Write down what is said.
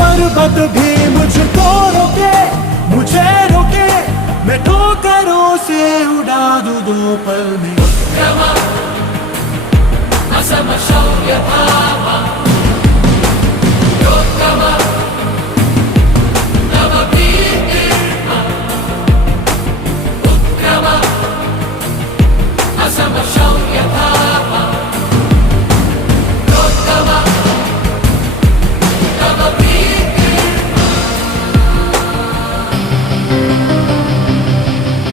पर्वत भी मुझको रोके, मुझे रोके, मैं ठोकरों से उड़ा दूं 2 पल में।